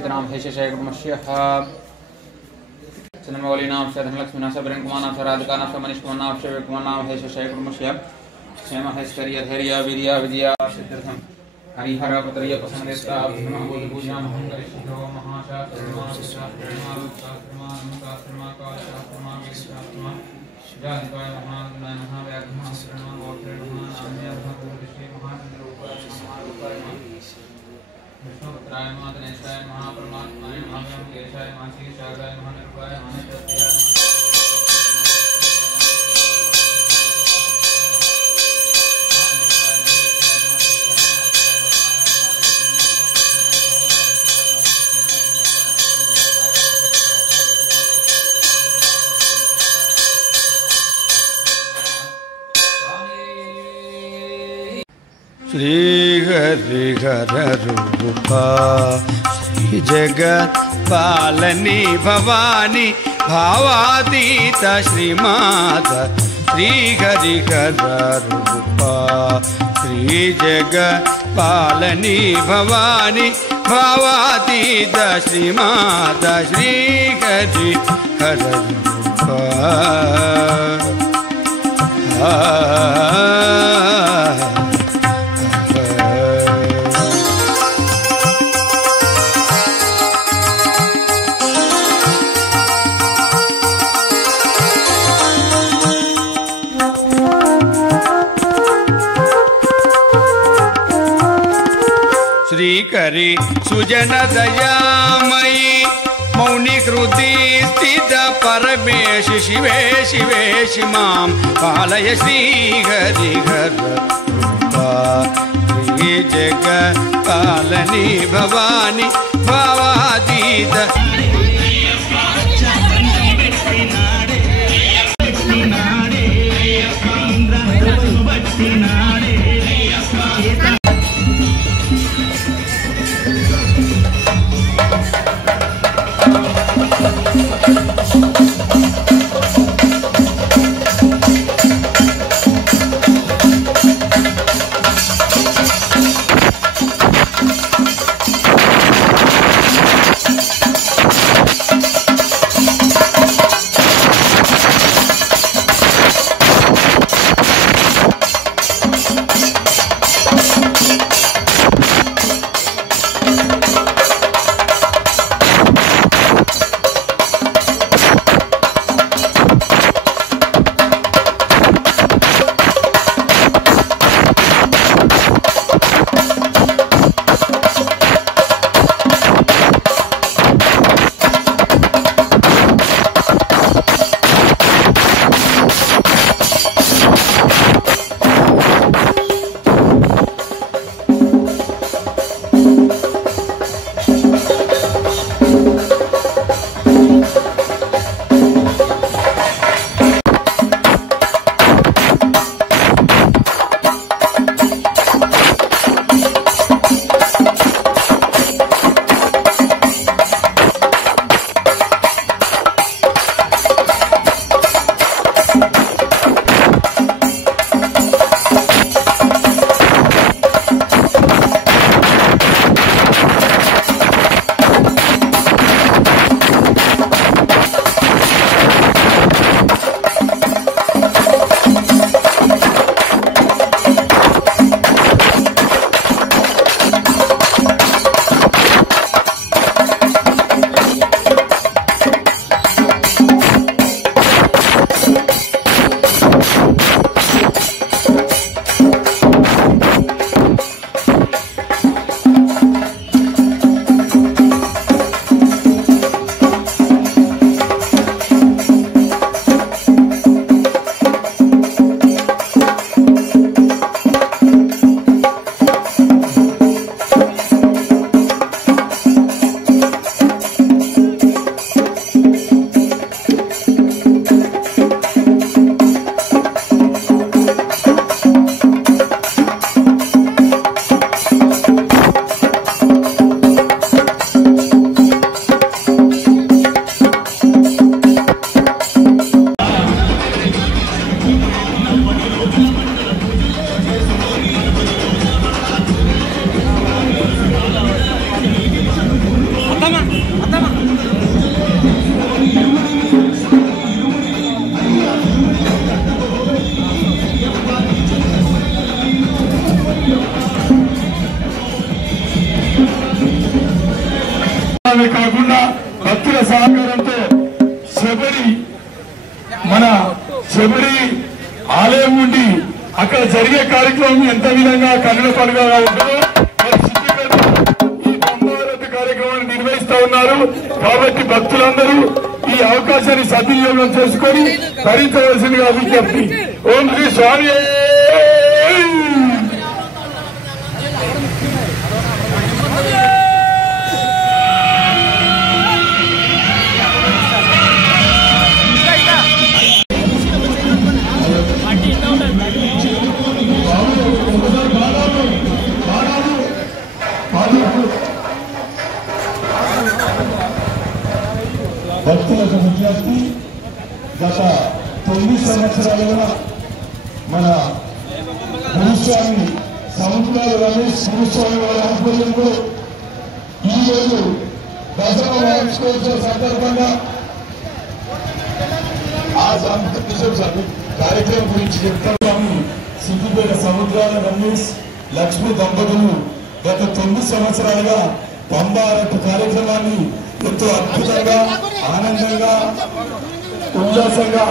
सीताराम हेशेषयकुर्मश्यः चंद्रमौलीनाम धनलक्ष्मीनाम ब्रह्मकुमारनाम राधिकानाम मनीषकुमारनाम शिवकुमारनाम हेशेषयकुर्मश्यः क्षेम हैश्वर्य धैर्य वीर्य विद्या सिद्ध्यर्थम हरिहर पत्रय प्रसन्नता भीमा बोध पूजा महंगरिष्ठो महाशास्त्रमा शास्त्रमा शास्त्रमा शास्त्रमा काल शास्त्रमा वेद शास्त्रमा जानिकाय महागुणाय महाव्याघ्रमा शरणं गोत्रे नाम्य भगवती महाचंद्र उपाय महारूपाय विष्णुपुत्राय महागणेशाय महापरमात्माय महाव्यामकेशाय महाशीर्षागाय महानिर्वाय महानित्यत्याय श्री हरिहर रूपा श्री जगत पालनी भवानी भावातीत श्रीमाता श्री हरिहर रूपा श्री जगत पालनी भवानी भावातीत श्रीमाता श्री हरिहर रूपा श्रीकरी सुजन दयामयी मौनि हृदि स्थित परमेश शिवे शिवेश मां पालय श्रीहरिहर रूपा श्री जगत पालनी भवानी भावातीत కాకుండా భక్తుల సహకారంతో మన శబరి ఆలయం ఉండి అక్కడ జరిగే కార్యక్రమం ఎంత విధంగా కన్నుల పండుగ ఉంటుందో ఈ పంబారతి కార్యక్రమాన్ని నిర్వహిస్తా ఉన్నారు. కాబట్టి భక్తులందరూ ఈ అవకాశాన్ని సద్వినియోగం చేసుకొని భరించవలసిందిగా విజ్ఞప్తి. ఓం శ్రీ స్వామి. భక్తులకు విజ్ఞప్తి, గత 9 సంవత్సరాలుగా మన గురుస్వామి సముద్రాల రమేష్ గురుస్వామి వారి ఆధ్వర్యంలో ఈరోజు దసరా వార్షికోత్సవ సందర్భంగా ఆ కార్యక్రమం గురించి చెప్తాము. సిద్దిపేట సముద్రాల రమేష్ లక్ష్మీ దంపతులు గత 9 సంవత్సరాలుగా పంబారట్టు కార్యక్రమాన్ని ఎంతో అద్భుతంగా, ఆనందంగా, ఉల్లాసంగా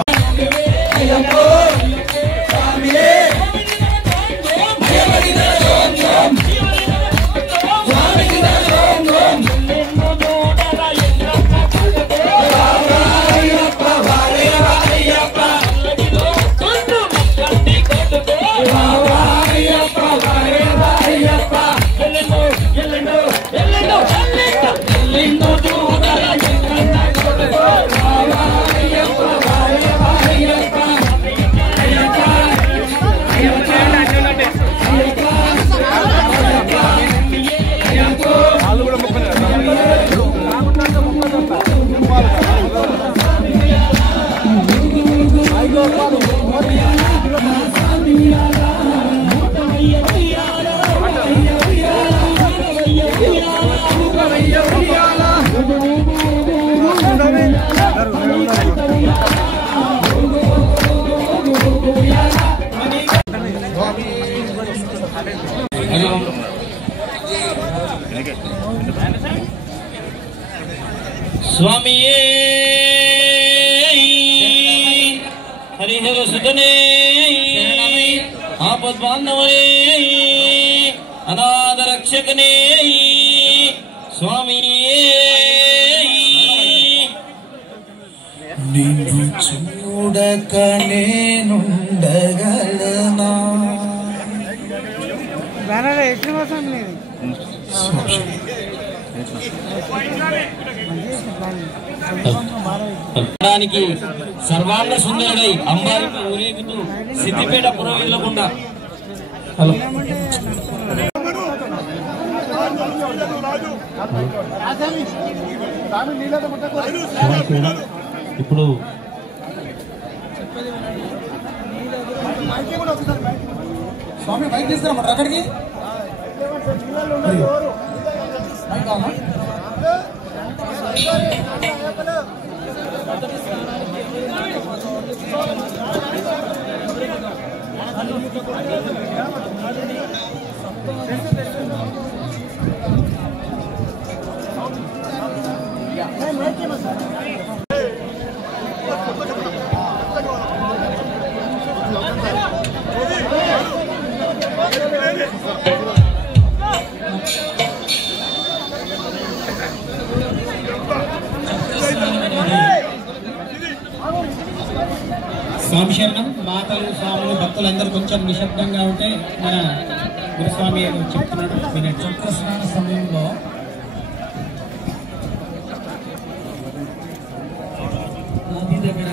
स्वामी हरिहर सुतने आपद बांधवने अनाथ रक्षकने स्वामी నిన్ను చూడక నేనుండగలనా బ్యానర్ ఎట్లా వస్తుంది సర్వాంగ సుందరుడై అంబారికి ఊరేగుతూ సిద్దిపేట పురోహితులకుండా ఇప్పుడు స్వామి బైక్ తీసుకురామంటారు అక్కడికి స్వామి శరణం. మాతలు స్వాములు భక్తులందరూ కొంచెం నిశ్శబ్దంగా ఉంటే మన గురుస్వామి చెప్తున్నాడు. చక్ర స్నాన సమయంలో నది దగ్గర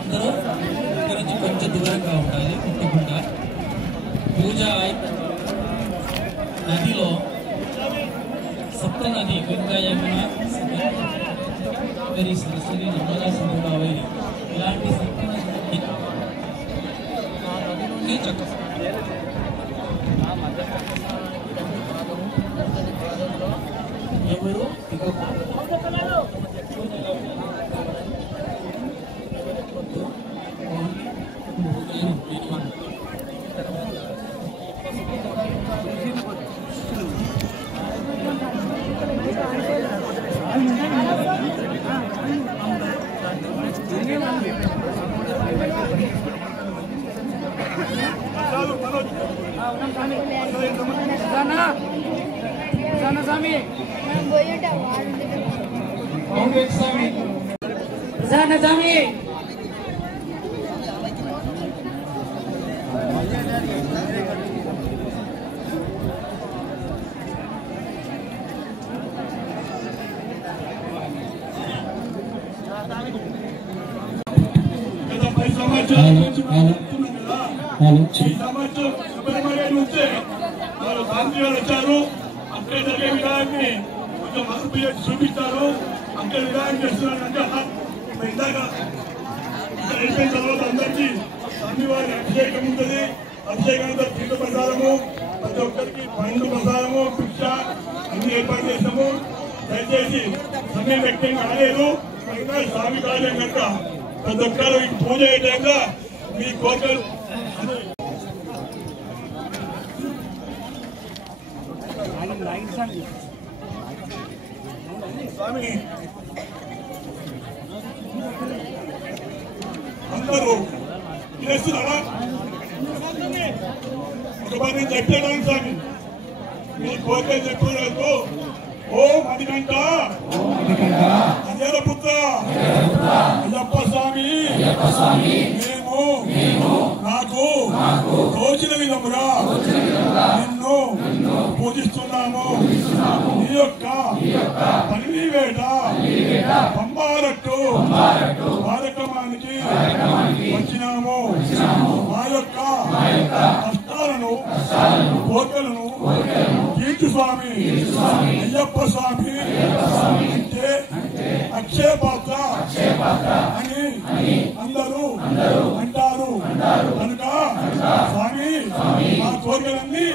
అందరూ ఇక్కడ నుంచి కొంచెం దూరంగా ఉండాలి. ముట్టకుండా పూజ నదిలో సప్త నది గంగా యమున సరస్వతి నర్మదా సింధు కావేరి ఇలాంటి సప్త నది ఎవరు వచ్చారు అక్కడ జరిగే విధానాన్ని కొంచెం మార్పు చేసి చూపిస్తారు. అక్కడ విధానం చేస్తున్నారంటే ఇందాక అయిపోయిన తర్వాత అందరికీ స్వామివారి అభిషేకం ఉంటుంది. అభిషేకాంత తీర్థ ప్రసాదము, ప్రతి ఒక్కరికి పండు ప్రసాదము, భిక్ష అన్ని ఏర్పాటు చేస్తాము. దయచేసి సమయం వ్యక్తం కాలేదు, స్వామి కార్యం కనుక ప్రతి ఒక్కరు పూజ అయ్యేటంగా మీ కోరికలు స్వామి అందరూ చేస్తున్నారా? ఒకసారి నేను చెప్పాను స్వామి, మీ కోరికలు చెప్పినందుకు ఓం మణికంఠ అజర పుత్ర అయ్యప్ప స్వామి మేము నాకు తోచిన విధముగా నిన్ను పూజిస్తున్నాము. నీ యొక్క పని వేట పంబారట్టు కార్యక్రమానికి వచ్చినాము. మా యొక్క కష్టాలను కోరికలను తీర్చు స్వామి. అయ్యప్ప స్వామి అంటే అక్షయ పాత్ర అని అందరూ అంటారు కనుక స్వామి మా కోరికలన్నీ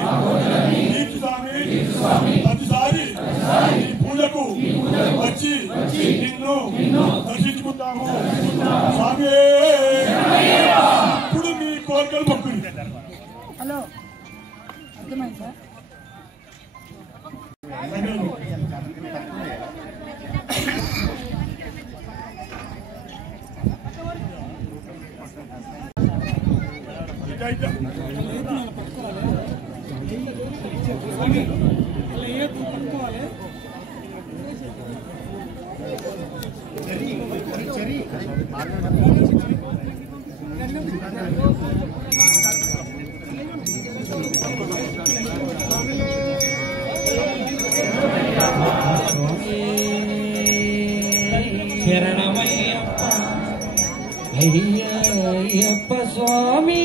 తీర్చు స్వామి. ప్రతిసారి ఈ పూజకు వచ్చి నిన్ను దర్శించుకుంటాము స్వామి. ఇప్పుడు మీ కోరికలు మొక్కులు. హలో అర్థమైంది సార్. శరణమయ్యప్ప అయ్యప్ప స్వామి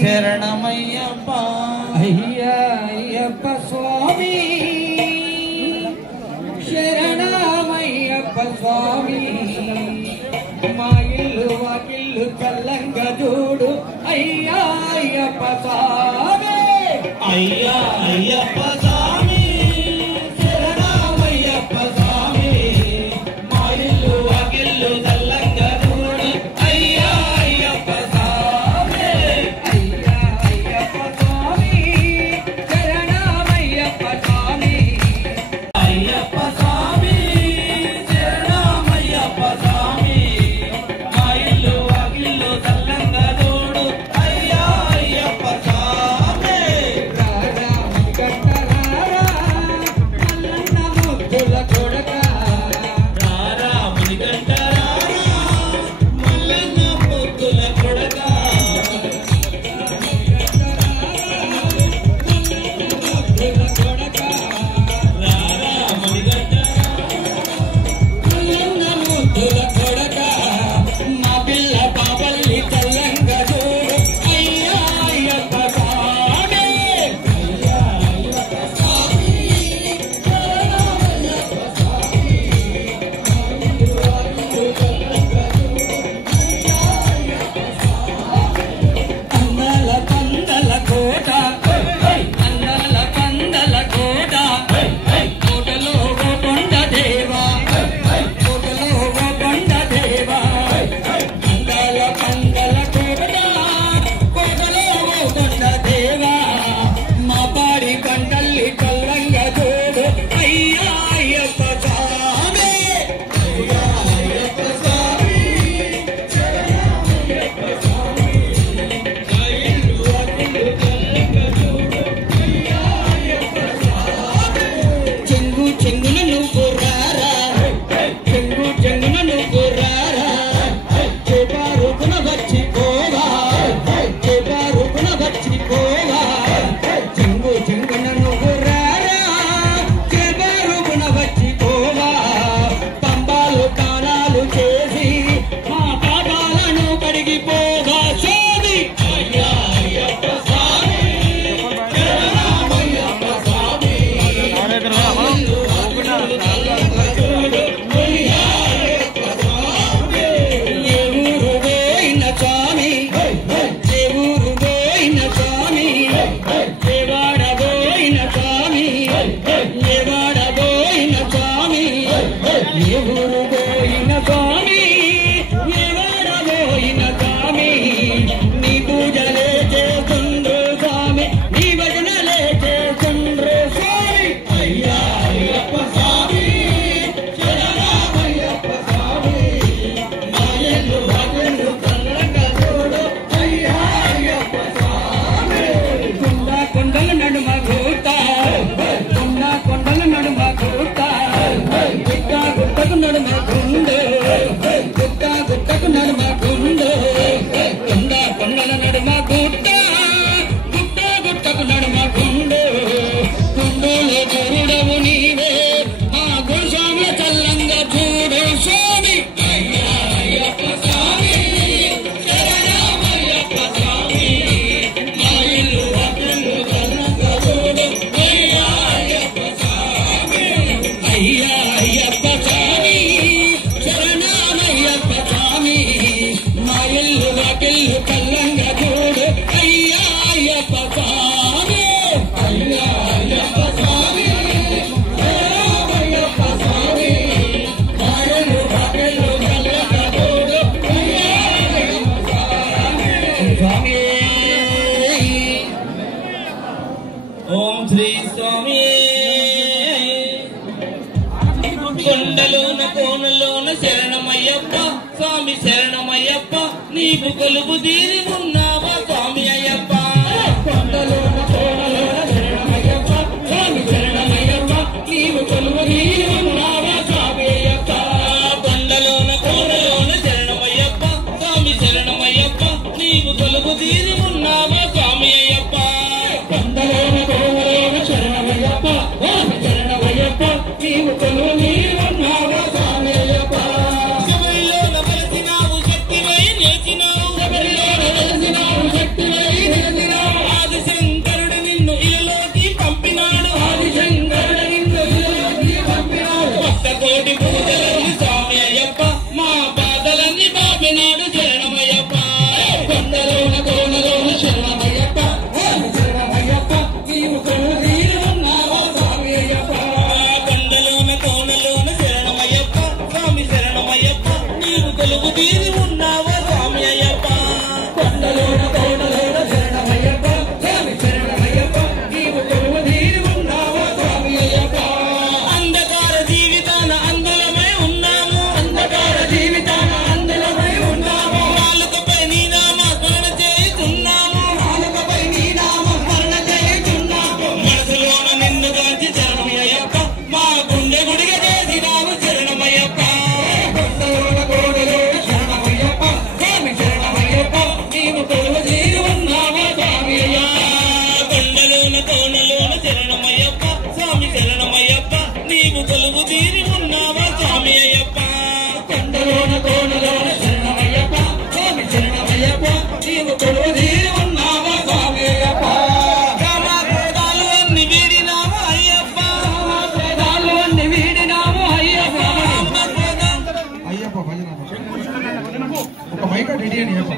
శరణమయ్యప్ప అయ్యప్ప స్వామి శరణమయ్యప్ప స్వామి మా ఇల్లు వాకిల్లు చల్లంగా చూడు అయ్యప్ప స్వామి అయ్యప్ప స్వామి శరణమయ్యప్ప స్వామి మా ఇల్లు వాకిల్లు చల్లంగా చూడు అయ్యప్ప స్వామి అయ్యప్ప స్వామి శరణమయ్యప్ప స్వామి అయ్యప్ప స్వామి శరణమయ్యప్ప నడుమ గుండు కొండ కొండల నడుమ గుట్ట గుట్ట గుట్టకు నడుమ గుండు గుండులో గురుడవు నీవే మా గురుస్వామి చల్లంగా చూడు స్వామి అయ్యా అయ్యప్ప స్వామి శరణమయ్యప్ప స్వామి మా ఇల్లు అక్కలు చల్లంగా చూడు అయ్యా అయ్యప్ప స్వామి అయ్యా అయ్యప్ప స్వామి శరణమయ్యప్ప స్వామి మా ఇల్లు అక్కలు చల్లంగా చూడు అయ్యా అయ్యప్ప స్వామి అయ్యా అయ్యప్ప స్వామి శరణమయ్యప్ప స్వామి మా ఇల్లు అక్కలు చల్లంగా చూడు అయ్యా అయ్యప్ప స్వామి ఓం శ్రీ స్వామి కొండలోన కోనలోన శరణమయ్యప్ప స్వామి శరణమయ్యప్ప నీకు కొలువు తీరి ఉన్నావా స్వామి అయ్యప్ప కొండలోన కోనలోన శరణమయ్యప్ప స్వామి శరణమయ్యప్ప నీవు కొలువు తీరి ఉన్నావా స్వామి అయ్యప్ప కొండలోన కోనలోన శరణమయ్యప్ప స్వామి శరణమయ్యప్ప నీవు కొలువు తీరి ఉన్నావా స్వామి అయ్యప్ప కొండలోన కోనలోన శరణమయ్యప్ప స్వామి శరణమయ్యప్ప నీవు కొలువు తీరి ఉన్నావా స్వామి అయ్యప్ప శబరిలోన వెలసినావు శక్తివై నిలిచినావు శబరిలోన వెలసినావు శక్తివై నిలిచినావు ఆదిశంకరుడు నిన్ను ఇలలోకి పంపినాడు ఆదిశంకరుడు నిన్ను ఇలలోకి పంపినాడు భక్త కోటి పూజలని స్వామి అయ్యప్ప మా బాధలన్నీ బాపినాడు శరణమయ్యప్ప కొండలోన కోనలోన శరణమయ్యప్ప స్వామి శరణమయ్యప్ప నీవు కొలువు తీరి ఉన్నావా స్వామి అయ్యప్ప కొండలోన కోనలోన శరణమయ్యప్ప స్వామి శరణమయ్యప్ప నీవు కొలువు తీరి ఉన్నావా స్వామి అయ్యప్ప కొండలోన కోనలోన శరణమయ్యప్ప స్వామి శరణమయ్యప్ప నీవు కొలువు తీరి ఉన్నావా స్వామి అయ్యప్ప అంధకార జీవితాన అందులమై ఉన్నాము అంధకార జీవితాన అందులమై ఉన్నాము నాలుకపై నీ నామ స్మరణ చేయుచున్నాము నాలుకపై నీ నామ స్మరణ చేయుచున్నాము మనసులోన నిన్ను గాంచి శరణమయ్యప్ప మా గుండె గుడిగ చేసినావు శరణమయ్యప్ప కొండలోన కోనలోన శరణమయ్యప్ప స్వామి శరణమయ్యప్ప నీవు కొలువు తీరి ఉన్నావా స్వామి అయ్యప్ప కొండలోన కోనలోన శరణమయ్యప్ప స్వామి శరణమయ్యప్ప నీవు కొలువు తీరి ఉన్నావా స్వామి అయ్యప్ప కొండలోన కోనలోన శరణమయ్యప్ప స్వామి శరణమయ్యప్ప నీవు కొలువు తీరి ఉన్నావా స్వామి అయ్యప్ప కామక్రోధాలు అన్ని వీడినావు అయ్యప్ప కామక్రోధాలు అన్ని వీడినావు అయ్యప్ప అయ్యప్ప భజన ఒక మైక్ రెడీ అని చెప్ప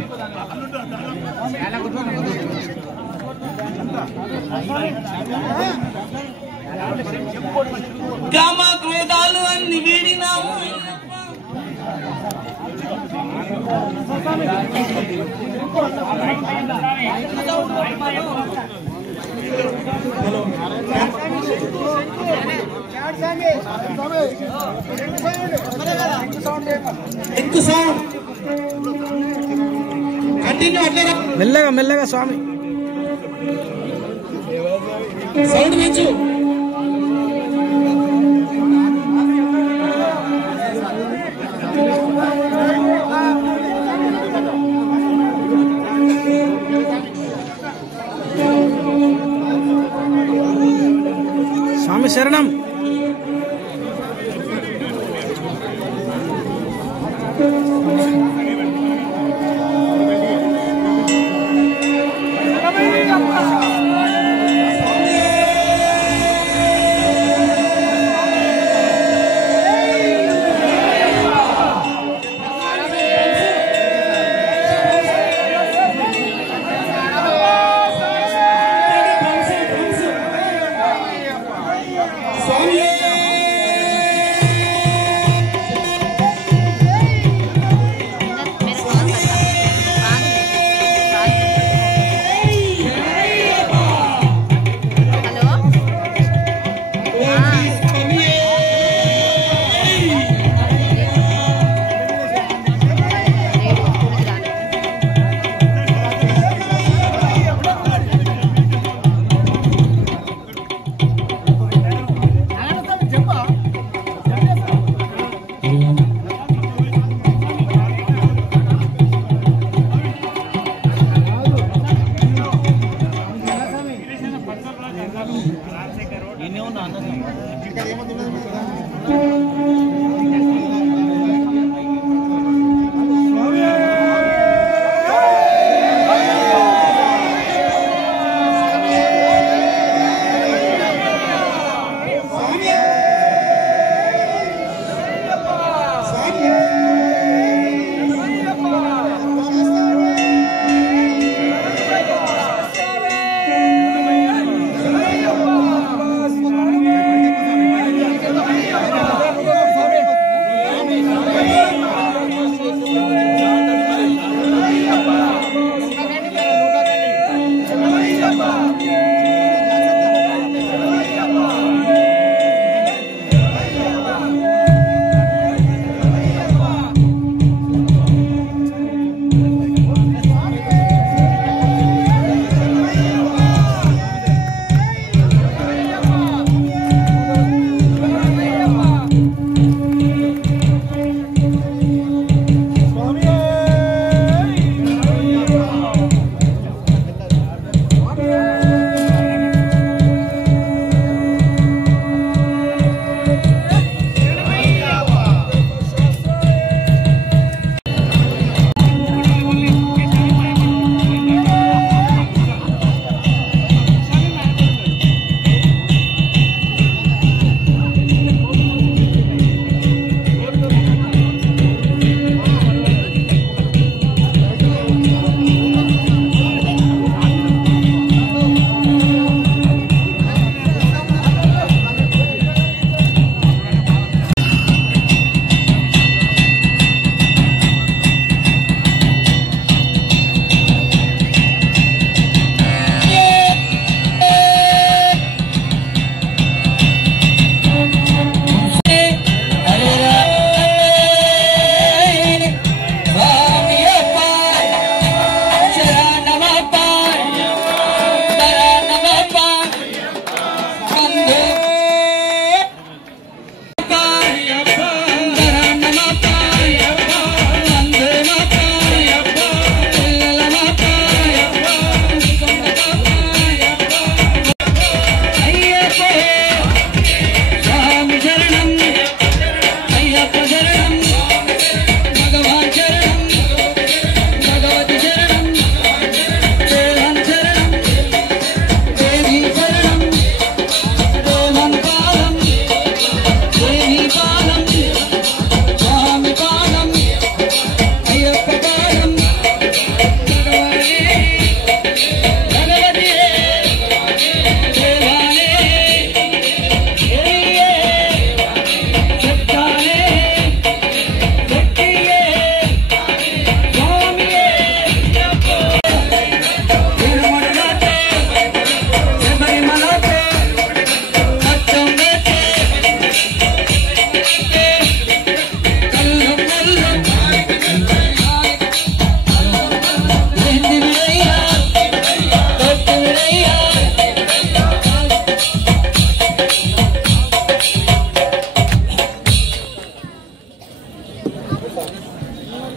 కామక్రోధాలు అన్ని వీడినావు అయ్యప్ప ఎక్కువ సౌండ్ కంటిన్యూ అట్లా మెల్లగా మెల్లగా స్వామి సౌండ్ పెంచు స్వామి శరణం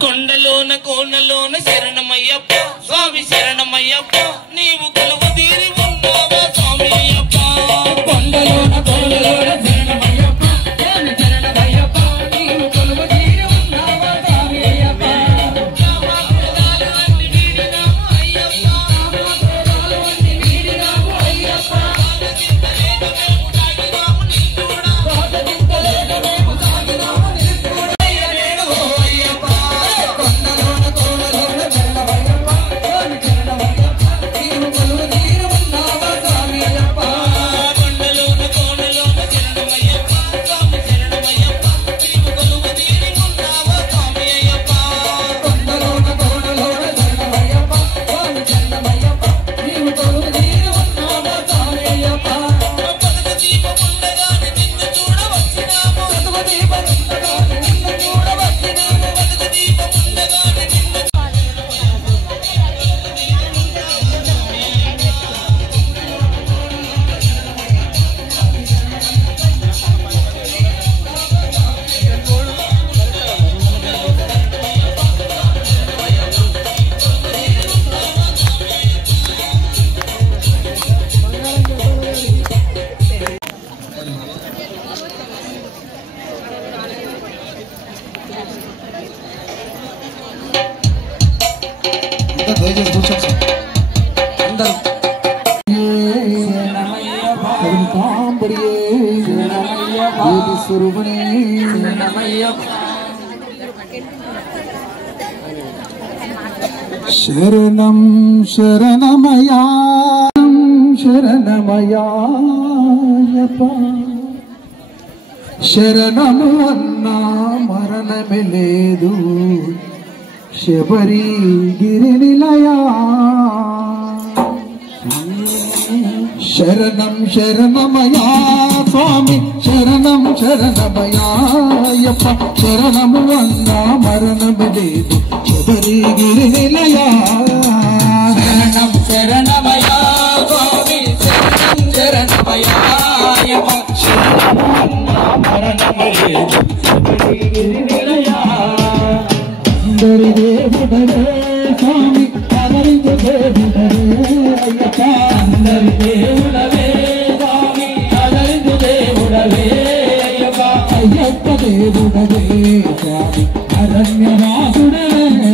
కొండలోన కోనలోన శరణమయ్యప్ప స్వామి శరణమయ్యప్ప నీవు కొలువు తీరి ఉన్నావా స్వామి అయ్యప్ప కొండలోన కోనలోన శరణమయ్యప్ప స్వామి శరణమయ్యప్ప నీవు కొలువు తీరి ఉన్నావా స్వామి అయ్యప్ప రామకృతాలవన్నీ వీడినాము అయ్యప్ప రామకృతాలవన్నీ వీడినాము అయ్యప్ప రాజదింతలేక మేము తాగినాము నీ కూడా రాజదింతలేక మేము తాగినాము నీ కూడా శరణం శరణమయా శరణమయాయప్ప శరణము అన్నా మరణమే లేదు శబరి గిరి నిలయా శరణం శరణమయా స్వామి శరణం శరణమయాయప్ప శరణము అన్నా మరణమే లేదు శబరి గిరి నిలయా శరణం శరణమయా స్వామి శరణం శరణమయాయప్ప శరణము అన్నా మరణమే లేదు శబరి గిరి నిలయా అందరి దేవుడవే స్వామి ఆదరించు దేవుడవే అయ్యప్ప అందరి దేవుడవే స్వామి ఆదరించు దేవుడవే అయ్యప్ప అయ్యప్ప దేవుడవే స్వామి అరణ్యవాసుడవే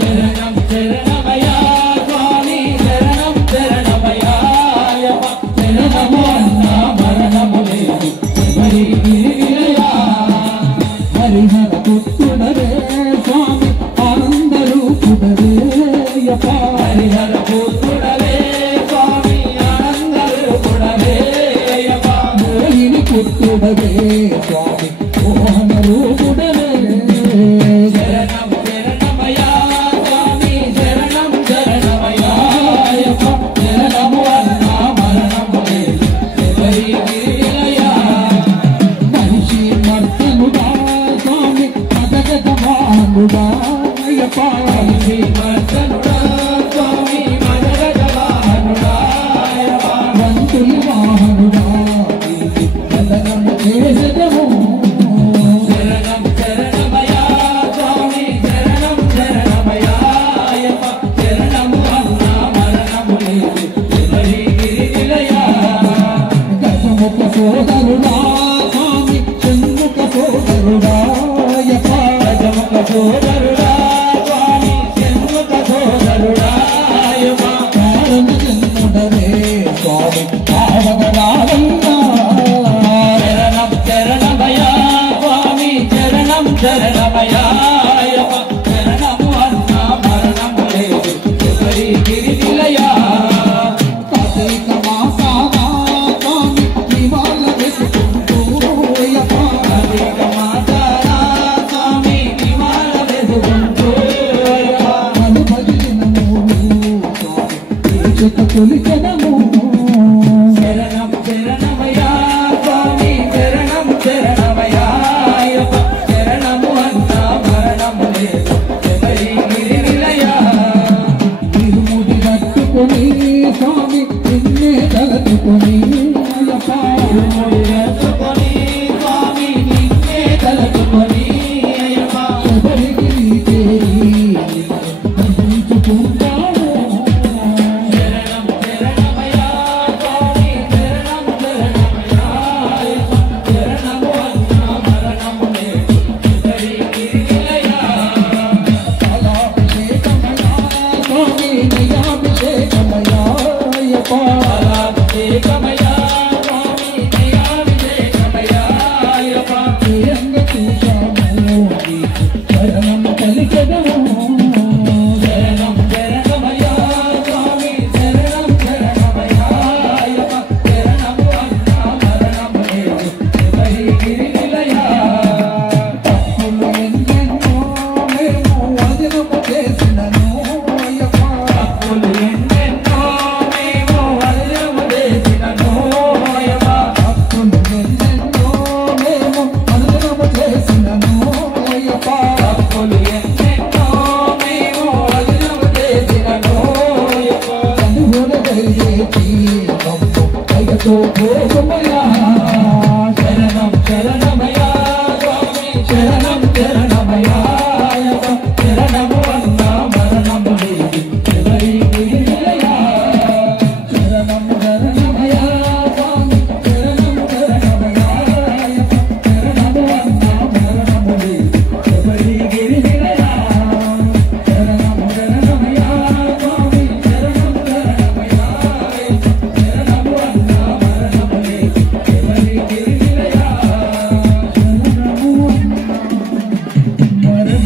శరణం శరణమయా స్వామి శరణం శరణమయాయప్ప శరణము అన్నా మరణము లేదు శబరి గిరి నిలయా హరిహర పుత్రుడవే స్వామి ఆనంద రూపుడవే అయ్యప్ప హరిహర పుత్రుడవే స్వామి ఆనంద రూపుడవే అయ్యప్ప మోహిని పుత్రుడవే స్వామి మోహన రూపుడవే శరణం శరణమయా స్వామి శరణం శరణమయాయప్ప శరణము అన్నా మరణము లేదు శబరి గిరి నిలయా మనిషి మర్తనుడా స్వామి మదగద వాహనుడా అయ్యప్ప శ్రీ వర్ధనుడా స్వామి మదగజవాహనుడా అయ్యప్ప వంతులి వాహనుడా వందనము చేసెదము శరణం శరణమయా స్వామి శరణం శరణమయాయప్ప శరణము అన్నా మరణము లేదు శబరి గిరి నిలయా గజముఖ సోదరుడా స్వామి చెన్ముఖ సోదరుడా అయ్యప్ప గజముఖ సోదరుడా స్వామి షణ్ముఖ సోదరుడా అయ్యప్ప కారణ జన్ముడవే స్వామి పావనరావన్నా శరణం శరణమయా స్వామి శరణం శరణమయాయప్ప శరణము అన్నా మరణము లేదు శబరి గిరి నిలయా కార్తీక మాసానా స్వామి నివాళ వెతుకుంటూ అయ్యప్ప కార్తీక మాసానా స్వామి నివాళ వేసుకుంటూ అయ్యప్ప అనుభవినము స్వామి దీక్షత తొలిచెదము శరణం శరణమయా స్వామి శరణం శరణమయాయప్ప శరణము అన్నా మరణము లేదు శబరి గిరి నిలయా తిరుముడి కట్టుకొని స్వామి నిన్నే తలచుకొని అయ్యప్ప తిరుముడి కట్టుకొని స్వామి నిన్నే తలచుకొని అయ్యప్ప శబరిగిరి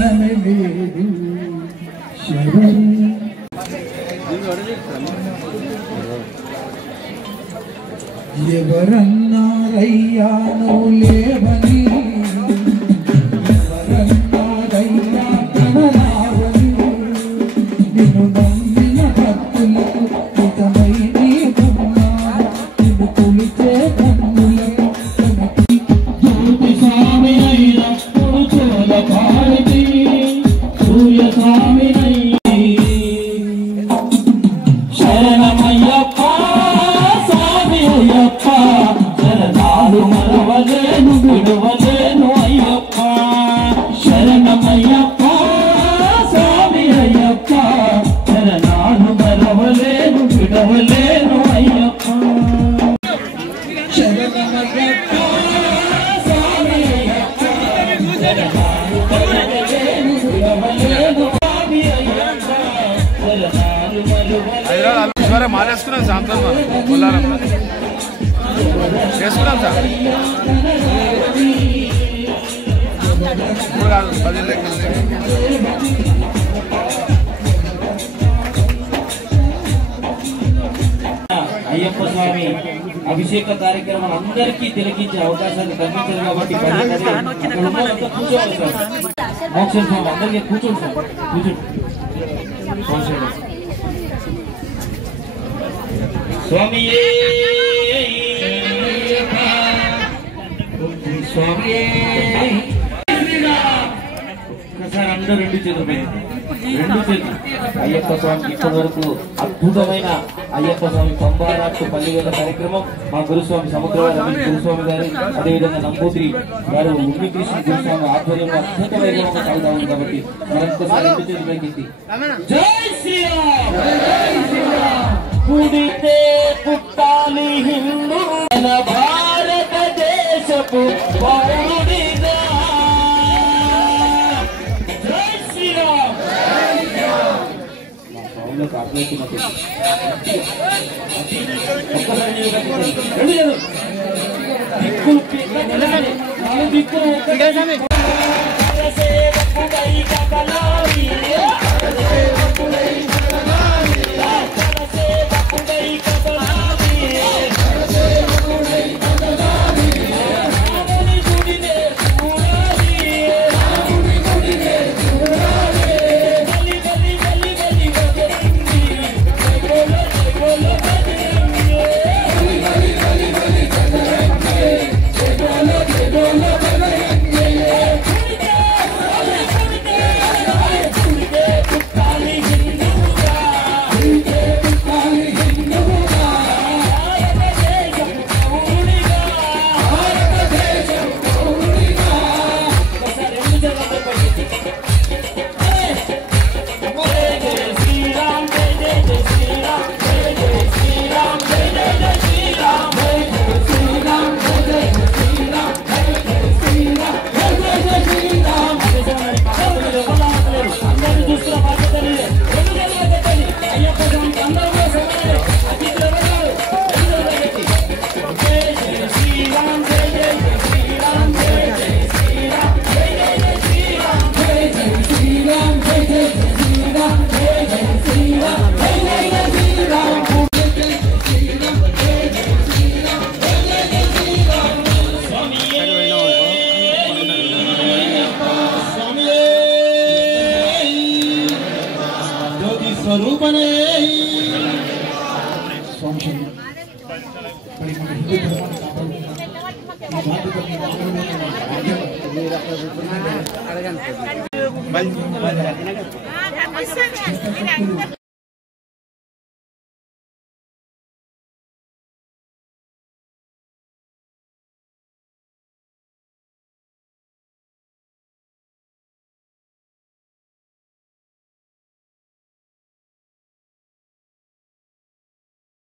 శరణమే లేదు శరణం. ఎవరన్నారయ్యా నువ్వు లేవని, ఎవరన్నారయ్యా కనరావని, నిన్ను నమ్మిన భక్తులకు హితమై నీకున్నాను, నిన్ను కొలిచే కన్నులకు జ్యోతి స్వామి అయినప్పుడు చోళ భారతి సూర్య స్వామి శరణమయ్యప్ప స్వామి అయ్యప్ప, శరణాలు మరవలేను విడవలేను అయ్యప్ప. శరణమయ్యప్ప స్వామి అయ్యప్ప, శరణాలు మరవలేను విడవలేను అయ్యప్ప. శరణమయ్యప్ప స్వామి అయ్యప్ప, శరణాలు మరవలేను విడవలేను స్వామి అయ్యప్ప. శరణాలు మరవలేను మారేసుకున్నాం సాంతం బొల్లారం చేసుకున్నాం సార్ ఇప్పుడు కాదు 10 అయ్యప్ప స్వామి అభిషేక కార్యక్రమం అందరికీ తిలకించే అవకాశాన్ని కల్పించారు కాబట్టి కూర్చోవాలి సార్. మోక్షం స్వామి అందరికీ కూర్చోండి సార్, కూర్చోండి స్వామి. స్వామి ఒకసారి అందరూ రెండు చేతులు అయ్యప్ప స్వామి ఇప్పటి వరకు అద్భుతమైన అయ్యప్ప స్వామి పంబారాట్టు పల్లివేల కార్యక్రమం మా గురుస్వామి సముద్రవారి రమేష్ గురుస్వామి గారు, అదేవిధంగా నంబూద్రి గారు ఉమ్మికృష్ణ గురుస్వామి ఆధ్వర్యంలో అద్భుత వైభవంగా సాగుతా ఉంది కాబట్టి మరొకసారి రెండు చేతులు పైకెత్తి జై శ్రీరామ్ పుడితే పుట్టాలి హిందూ భారతదేశపు పౌరుడిగా. జై శ్రీరామ్. దిక్కులు స్వరూపనే అడగండి